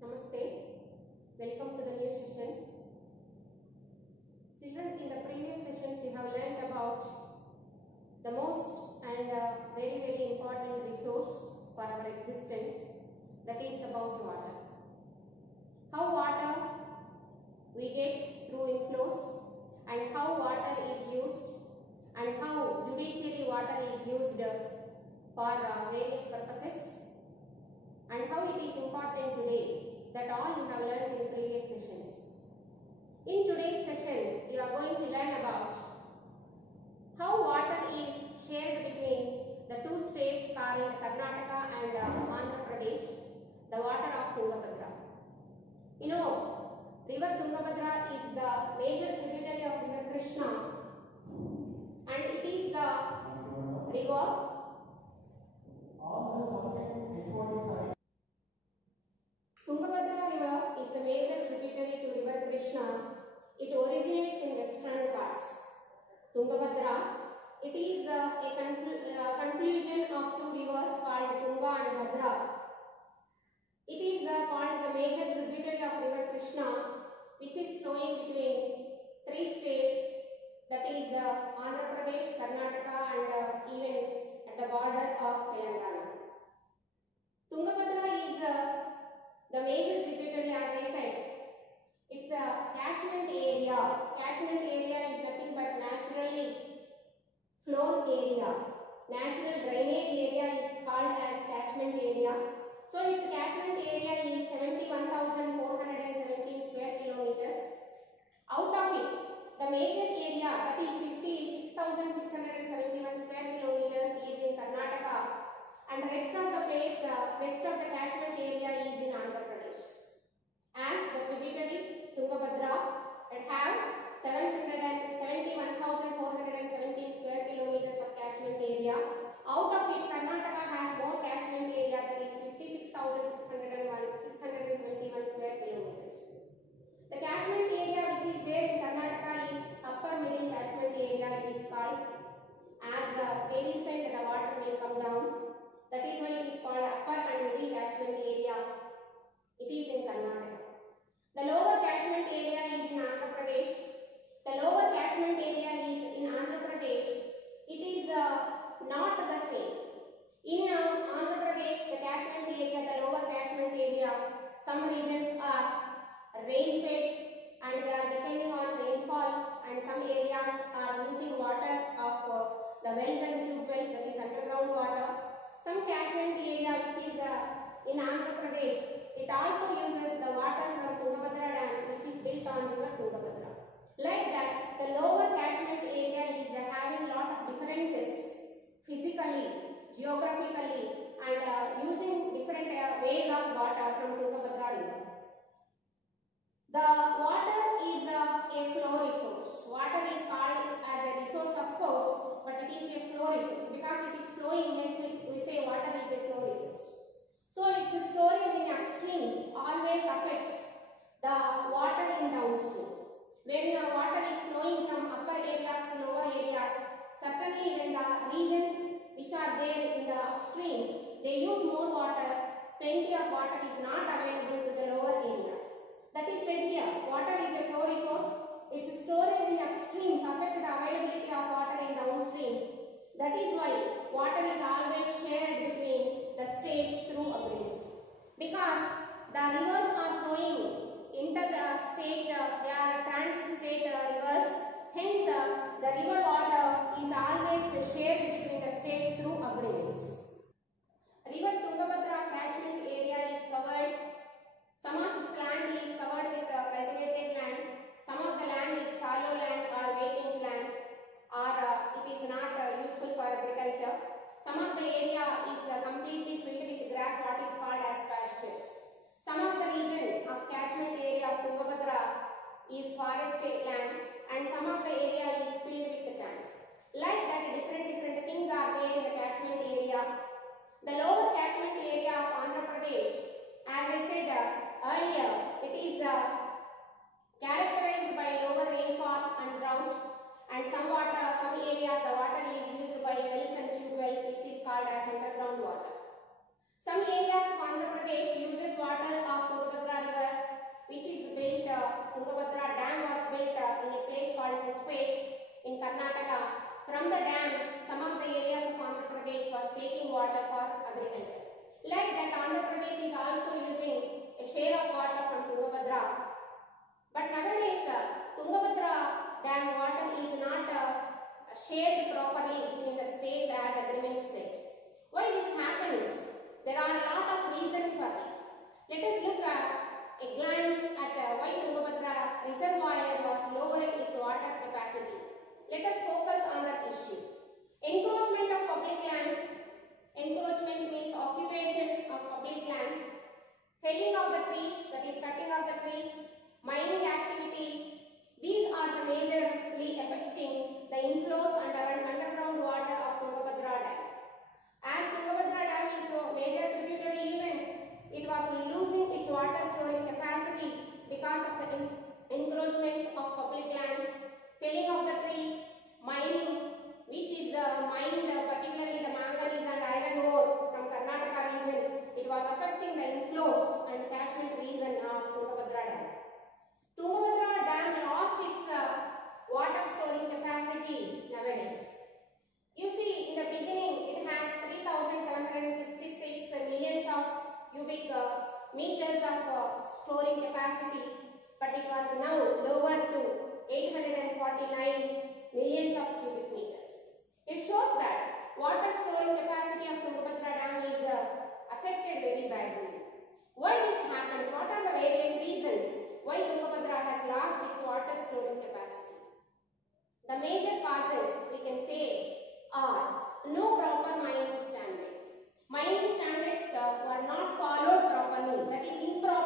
Namaste. Welcome to the new session. Children, in the previous sessions we have learnt about the most and very important resource for our existence, that is about water. How water we get through inflows and how water is used and how judicially water is used for various purposes and how it is important today, that all you have learned in previous sessions. In today's session, you are going to learn about how water is shared between the two states called Karnataka and Andhra Pradesh, the water of Tungabhadra. You know, river Tungabhadra is the major tributary of river Krishna, and it is the river Tungabhadra river is a major tributary to river Krishna. It originates in western Ghats. Tungabhadra, it is a conflusion of two rivers called Tunga and Bhadra. It is called the major tributary of river Krishna, which is flowing between three states, that is Andhra Pradesh, Karnataka and even at the border of Telangana. Tungabhadra is the major tributary, as I said. It's a catchment area. Catchment area is nothing but naturally flown area. Natural drainage area is called as catchment area. So its catchment area is 71,417 square kilometers. Out of it, the major area, that is 56,671 square kilometers, is in Karnataka, and rest of the place, rest of the catchment area is in Andhra Pradesh. As the tributary Tungabhadra, it have 71,417 square kilometers of catchment area. Out of it, Karnataka has more catchment area, that is 56,671 square kilometers. The catchment area which is there in Karnataka is upper middle catchment area, it is called. As they will send, the water will come down. That is why it is called upper and middle catchment area. It is in Karnataka. The lower catchment area is in Andhra Pradesh. The lower catchment area is in Andhra Pradesh. It is not the same. In Andhra Pradesh, the catchment area, the lower catchment area, some regions are rain-fed and they are depending on rainfall, and some areas are using water of the wells and tube wells, that is underground water. Some catchment area which is in Andhra Pradesh, it also uses the water from Tungabhadra Dam, which is built on river Tungabhadra. Like that, the lower catchment area is having lot of differences physically, geographically, and using different ways of water from Tungabhadra river. The water is a flow resource. Water is called as a resource, of course, but it is a flow resource because it is flowing, hence we say water is a flow resource. So its storage in upstreams always affect the water in downstreams. When water is flowing from upper areas to lower areas, certainly when the regions which are there in the upstreams, they use more water, plenty of water is not available to the lower areas. That is said here, water is a flow resource. Its storage in upstreams affect the availability of water in downstreams. That is why water is always shared between the states through agreements. Because the rivers are flowing inter-state, they are trans-state rivers. Hence, the river water is always shared between the states through agreements. River Tungabhadra catchment area is covered. Some of its land is covered with cultivated land. Some of the land is fallow land or vacant land, or it is not useful for agriculture. Some of the area is completely filled with grass, what is called as pastures. Some of the region of catchment area of Tungabhadra is forested land, and some of the area is filled with the tanks. Like that, different things are there in the catchment area. that why Tungabhadra reservoir was lowering its water capacity. Let us focus on that issue. Encroachment of public land. Encroachment means occupation of public land. Felling of the trees, that is cutting of the trees. Mining activities. These are the majorly affecting the inflows and underground water of Tungabhadra Dam. As Tungabhadra Dam is a major tributary event, it was losing its water storing capacity because of the encroachment of public lands, felling of the trees, mining, which is mined particularly the manganese and iron ore from Karnataka region. It was affecting the inflows and catchment region of Tungabhadra Dam. Tungabhadra Dam lost its water storing capacity nowadays. You see, in the beginning, it has 3,766 millions of cubic meters of storing capacity, but it was now lowered to 849 millions of cubic meters. It shows that water storing capacity of Tungabhadra Dam is affected very badly. Why this happens? What are the various reasons why Tungabhadra has lost its water storing capacity? The major causes we can say are no proper mining standards. Mining standards were not followed properly, that is improper